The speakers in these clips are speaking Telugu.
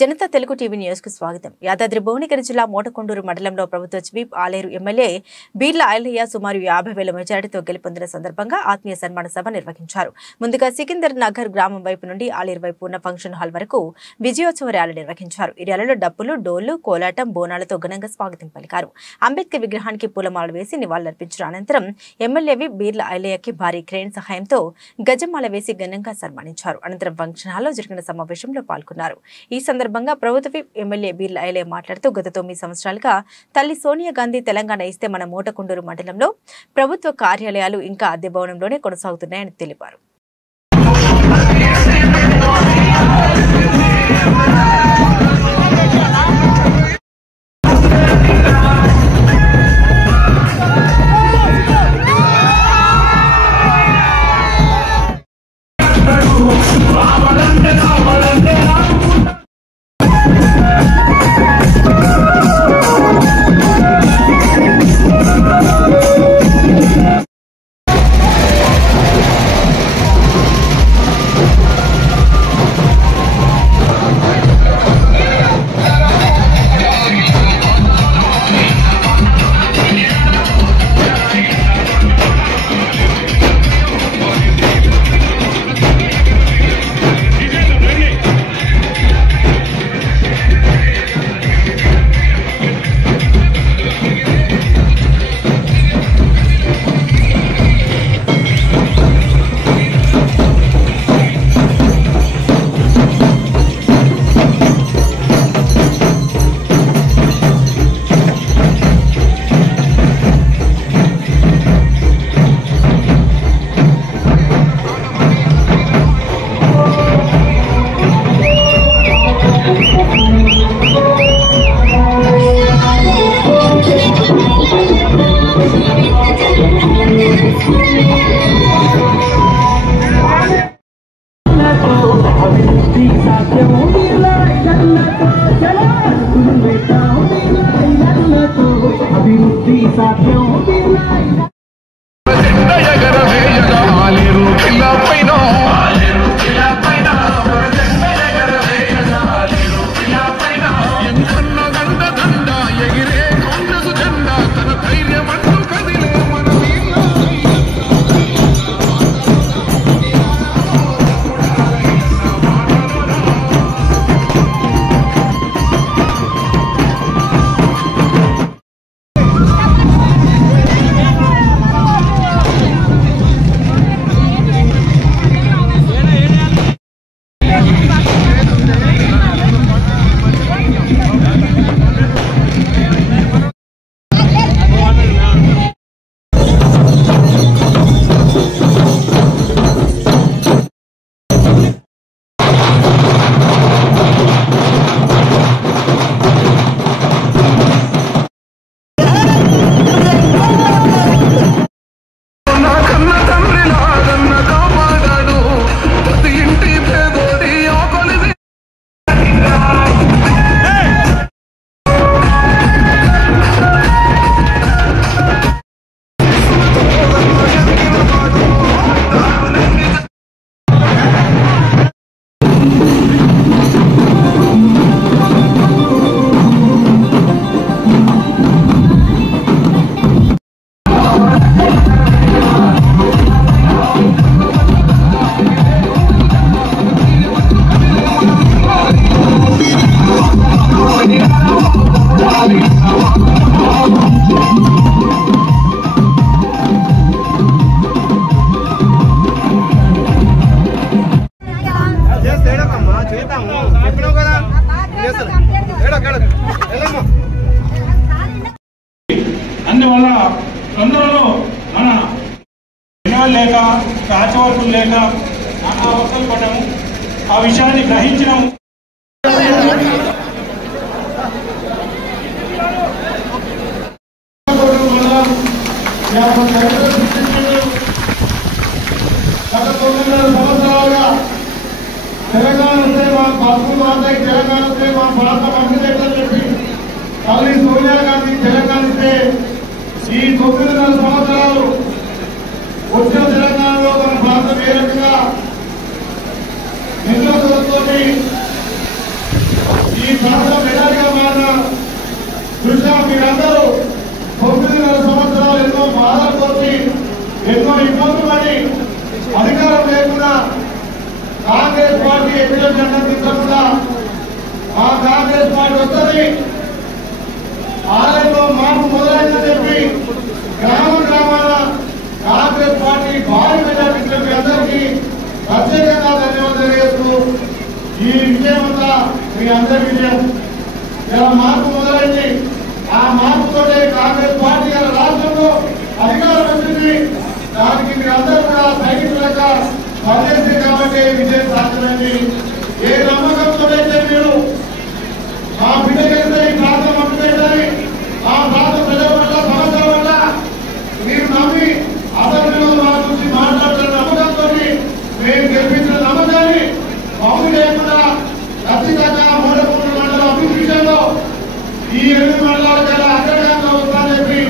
జనతా తెలుగు టీవీ న్యూస్ కు స్వాగతం. యాదాద్రి భువనగిరి జిల్లా మోటకొండూరు మండలంలో ప్రభుత్వ స్వీప్ ఆలేరు ఎమ్మెల్యే బీర్ల ఐలయ్య సుమారు 50,000 మెజారిటీతో గెలుపొందిన సందర్భంగా ఆత్మీయ సన్మాన సభ నిర్వహించారు. ముందుగా సికిందర్ నగర్ గ్రామం వైపు నుండి ఆలేరు వైపు ఉన్న ఫంక్షన్ హాల్ వరకు విజయోత్సవ ర్యాలీ నిర్వహించారు. ఈ ర్యాలీలో డప్పులు, డోళ్లు, కోలాటం, బోనాలతో ఘనంగా స్వాగతం పలికారు. అంబేద్కర్ విగ్రహానికి పూలమాల వేసి నివాళులర్పించిన అనంతరం ఎమ్మెల్యేవి బీర్ల ఐలయ్యకి భారీ క్రేన్ సహాయంతో గజమాల వేసి ఘనంగా సన్మానించారు. అనంతరం ఫంక్షన్ హాల్లో జరిగిన సమావేశంలో పాల్గొన్నారు. ఈ సందర్భంగా ప్రభుత్వ ఎమ్మెల్యే బీర్ల ఐలయ్య మాట్లాడుతూ గత 9 సంవత్సరాలుగా తల్లి సోనియా గాంధీ తెలంగాణ ఇస్తే మన మోటకొండూరు మండలంలో ప్రభుత్వ కార్యాలయాలు ఇంకా అద్దె భవనంలోనే కొనసాగుతున్నాయని తెలిపారు. అందువల్ల తొందరలో మన లేక రాచవర్కులు లేక నానా అవసరం పడ్డాము. ఆ విషయాన్ని గ్రహించినాము. తెలంగాణ వస్తే మా బాబు మాతకి తెలంగాణ వస్తే మా భారత మంత్రి చెప్పి తల్లి సోనియా గాంధీ తెలంగాణ ఇస్తే ఈ 9 సంవత్సరాలు వచ్చిన తెలంగాణలో మన ప్రాంతం ఏ రకంగా నిధులతో ప్రాంతం ఎలాగా మారిన దృష్ట్యా మీరందరూ 9 సంవత్సరాలు ఎన్నో బాధలు కోసి ఎన్నో ఇబ్బందులు పడి అధికారం లేకుండా కాంగ్రెస్ పార్టీ ఎన్నికల జెండా తీసుకుండా ఆ కాంగ్రెస్ పార్టీ వస్తుంది ఆలయంలో మార్పు మొదలైందని చెప్పి గ్రామాల కాంగ్రెస్ పార్టీ భారీ మెజార్టీ మీ అందరికీ ప్రత్యేకంగా ధన్యవాదాలు తెలియజేస్తూ ఈ విజయం అంతా మీ అందరి విజయం. ఇలా మార్పు మొదలైంది. ఆ మార్పుతోనే కాంగ్రెస్ పార్టీ రాష్ట్రంలో అధికారం వచ్చింది. దానికి మీరందరూ కూడా సైనికులుగా పనిచేస్తే కాబట్టి విజయం సాధ్యమైంది. ఏ నమ్మకంతో అయితే మీరు ఆ బిడ్డ గెలిస్తే ఈ ప్రాంతం అభివృద్ధి ఆ ప్రాంత ప్రజల వల్ల సమస్యల వల్ల మీరు నమ్మి అసెంబ్లీలో మా గురించి మాట్లాడుతున్న నమ్మకంతో మేము గెలిపించిన నమ్మకాన్ని అవును లేకుండా ఖచ్చితంగా మూడమూడు మండల అభివృద్ధి విషయంలో ఈ 8 మండలాల కల్లా అగ్రగామిగా వస్తానని చెప్పి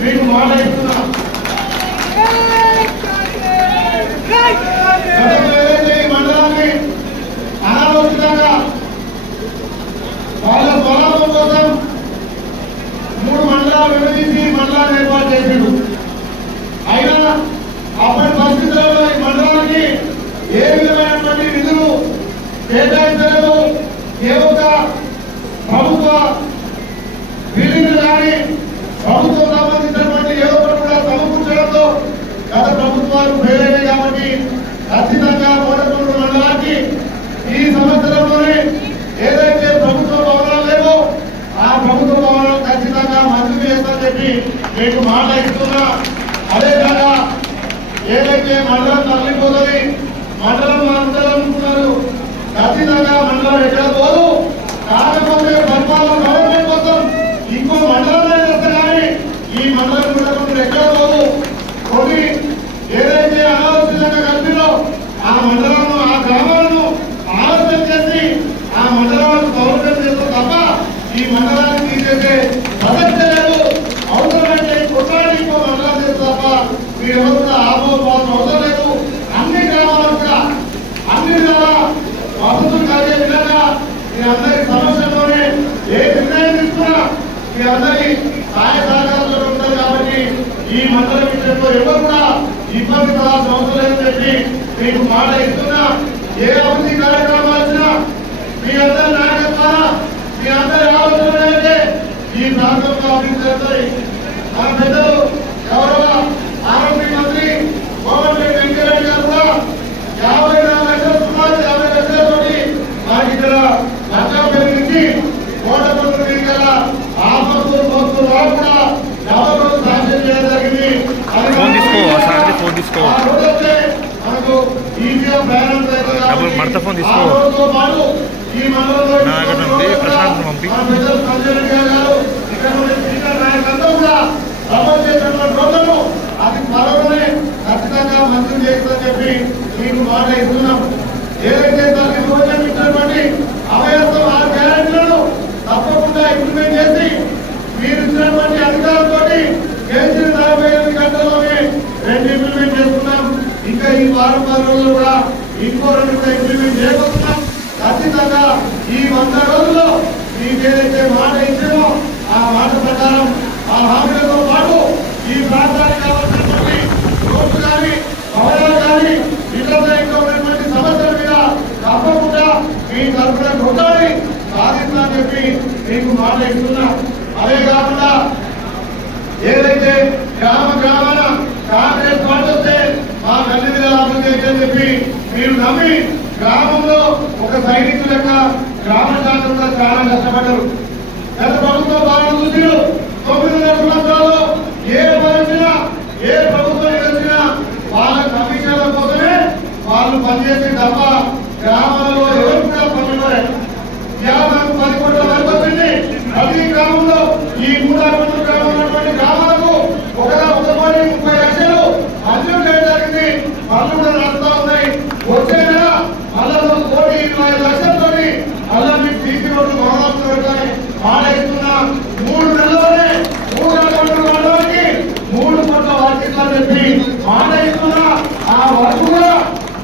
మీకు మాట ఇస్తున్నాం. ఏదైతే ఈ మండలాన్ని అనాలోచితంగా వాళ్ళ స్వలాభం కోసం 3 మండలాలు విభజించి మండలాన్ని ఏర్పాటు చేసిండు. అయినా అప్పటి పరిస్థితుల్లో ఈ మండలానికి ఏ విధమైనటువంటి నిధులు కేటాయించలేదు. ఏ ఒక్క ప్రభుత్వ బిల్డింగ్లు కానీ ప్రభుత్వం సంబంధించినటువంటి ఏ ఒక్కరు కూడా సమకూర్చడంతో గత ప్రభుత్వాలు పేరైనాయి కాబట్టి ఖచ్చితంగా మోడపూర్ మండలానికి ఈ సంవత్సరంలోనే ఏదైతే ప్రభుత్వ భవనాలు లేవో ఆ ప్రభుత్వ భవనాలు ఖచ్చితంగా మంజూరు చేస్తారని చెప్పి మీకు మాట ఇస్తున్నా. అదేవిధంగా ఏదైతే మండలం తరలిపోతుంది మండలం అనుకున్నారు ఖచ్చితంగా మండలం ఎక్కడ పోదు. కాకపోతే పరిపాలన గవర్నమెంట్ కోసం ఇంకో మండలం వస్తే కానీ ఈ మండలం కూడా ఎక్కడ పోదు. కొన్ని ఏదైతే అనాలోచితంగా కలిపిలో ఆ మండలాలను ఆ గ్రామాలను ఆలోచన చేసి ఆ మండలాలను గౌరవం చేస్తారు తప్ప ఈ మండలాన్ని తీసేసే ప్రసక్తే లేదు. అవసరమైతే కొట్లాడి ఇంకో మండలం చేస్తారు తప్ప మీరెవరు కూడా ఆపోవాల్సిన అవసరం లేదు. అన్ని గ్రామాలను కూడా అన్ని విధాలా వసతులు కలిగే విధంగా మీ అందరి సమస్యల్లోనే ఏ నిర్ణయం తీసుకున్నా మీ అందరి సహాయ సహకారాలు ఉంటారు కాబట్టి ఈ మండల విషయంలో ఎవరు కూడా ఇబ్బంది పడాల్సిన అవసరం లేదని చెప్పి మీకు మాట ఇస్తున్నా. ఏ అభివృద్ధి కార్యక్రమాలు వచ్చినా మీ అందరి నాయకత్వాన మీ అందరి ఆలోచన అయితే ఈ ప్రాంతంలో అభివృద్ధి జరుగుతాయి. మన పెద్దలు గౌరవ ఆరోగ్య మంత్రి కోమటిరెడ్డి వెంకయ్యనాయుడు గారు కూడా 54 లక్షల సుమారు 50 లక్షలతోటి మనకి ఇక్కడ లక్ష పెరిగించి కోటపల్లి గల ఆపత్తు పోస్తూ కూడా ఎవరు సాధ్యం చేయడం జరిగింది. మనకు ఈజీగా ప్రయాణం ఈ మండలంలో పెద్దలు సంజయ్ గారు ఇక్కడ సీనియర్ నాయకులందరూ కూడా అమలు చేసినటువంటి రోజులను అది త్వరలోనే ఖచ్చితంగా మంజూరు చేస్తుందని చెప్పి మీకు మాట ఇస్తున్నాం. ఏదైతే దాన్ని ఇచ్చినటువంటి అభయస్థం 6 గ్యారెంటీలను తప్పకుండా ఇంప్లిమెంట్ చేసి మీరు ఇచ్చినటువంటి అధికారంతో గెలిచిన 48 గంటల్లోనే 2 ఇంప్లిమెంట్ చేస్తున్నాం. ఇంకా ఈ వారం 10 రోజులు కూడా ఇంకో 2 కూడా ఇంప్లిమెంట్ చేయబోతున్నాం. ఖచ్చితంగా ఈ 100 రోజుల్లో మీకు ఏదైతే మాట ఇచ్చామో ఆ మాట ప్రకారం ఆ హామీలతో పాటు ఈ ప్రాంతానికి కావాల్సినటువంటి రోడ్లు కానీ భవనాలు కానీ ఇతర ఇంకా ఉన్నటువంటి సమస్యల మీద తప్పకుండా మీ తరఫున కొట్టాలి సాధిస్తానని చెప్పి మీకు మాట ఇస్తున్నా. అదే కాకుండా ఏదైతే గ్రామాన కాంగ్రెస్ పార్టీ వస్తే మా తల్లి మీద అభివృద్ధి అని చెప్పి మీరు నమ్మి గ్రామంలో ఒక సైనికుల యొక్క గ్రామ శాఖ కూడా చాలా కష్టపడ్డారు. గత ప్రభుత్వ పాలన చూసిరు 9 సంవత్సరాలు ఏ పరిచినా ఏ ప్రభుత్వం వచ్చినా వాళ్ళ కమిషన్ల కోసమే వాళ్ళు పనిచేసే తప్ప గ్రామాలలో ఎవరు కూడా పనిచేయలేదు. మనకు 10 కోట్ల వరకు వచ్చింది. ప్రతి గ్రామంలో ఈ 3 గ్రామాలటువంటి గ్రామాలకు 1 కోటి 30 లక్షలు మంజూరు చేయడం జరిగింది. పనులు కూడా నడుస్తూ ఉన్నాయి. వచ్చే నెల మళ్ళా 1 కోటి 25 లక్షలతో మళ్ళా మీకు సీసీ రోడ్లు భవనాలు పెడతాయి మాట ఇస్తున్నా. 3 నెలల్లోనే 3 మండలానికి 3 కోట్ల వర్తిస్తారని చెప్పి మాట ఇస్తున్నా. ఆ వర్క్ కూడా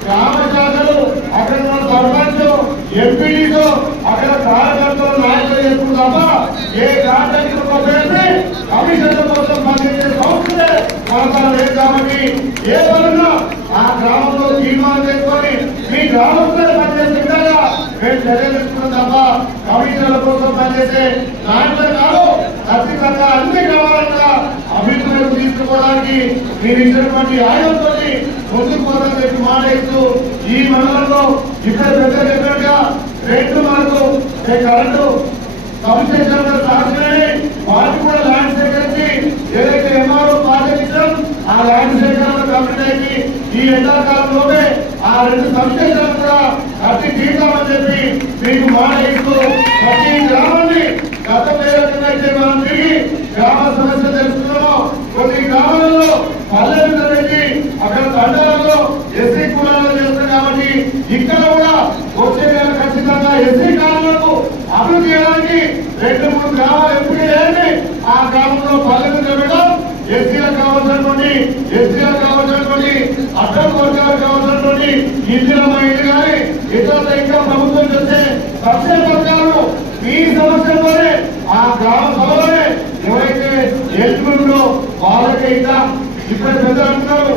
గ్రామ శాఖలు అక్కడ సర్పంచ్ ఎంపీడీతో చేసుకుని తప్ప ఏ కాంట్రాక్టర్ ఉపయోగించి కమిషన్ల కోసం పనిచేసే సంస్థలే మనకు లేదు. కాబట్టి ఏ పనున్నా ఆ గ్రామంలో తీర్మానం చేసుకొని మీ గ్రామంలో పనిచేసే విధంగా మేము చర్యలు తీసుకున్నాం తప్ప కమిషన్ల కోసం పనిచేసే నాయకులు కాదు. ఖచ్చితంగా అన్ని గ్రామాలను అభివృద్ధి తీసుకోవడానికి మీరు ఇచ్చినటువంటి ఆయుధంతో ముందుకు పోతారని చెప్పి మాట ఇస్తూ ఈ మండలంలో ఇక్కడ పెద్ద చెప్పినట్టుగా రేట్లు మనకు కరెంటు కమిషన్ సాక్షి వాటికి కూడా ల్యాండ్ సేకరించి ఏదైతే ఎంఆర్ఓ ప్రాజెక్ట్ ఇచ్చాం ఆ ల్యాండ్ సేకరణ కంప్లీట్ అయింది. ఈ ఎండాకాలంలోనే ఆ 2 సబ్స్టేషన్లు కూడా కట్టి తీద్దామని చెప్పి మీకు మాట ఇస్తూ ప్రతి గ్రామాన్ని గతంలో ఏదైతే మనం తిరిగి గ్రామ సమస్య తెలుసుకున్నామో కొన్ని గ్రామాలలో పల్లెలు పెట్టి అక్కడ తండాలలో ఎస్సీ కులాలు చేస్తాం. కాబట్టి ఇక్కడ కూడా వచ్చే ఖచ్చితంగా ఎస్సీ కాలాలకు అభివృద్ధి చేయడానికి 2-3 గ్రామాలు ఎంపిక చేయండి. ఆ గ్రామంలో పల్లెలు పెట్టడం ఎస్సీలకు కావాల్సినటువంటి అడ్డం వర్గాలకు కావాల్సినటువంటి ఇందిరమ్మ ఇల్లు కానీ ఇతర ఇంకా ప్రభుత్వం చేసే సంక్షేమ పథకాలను ఈ సమస్యలోనే ఆ గ్రామ సభలోనే ఎవరైతే ఎల్లుండో వాళ్ళకే ఇద్దాం. ఇక్కడ పెద్దలు అంటున్నారు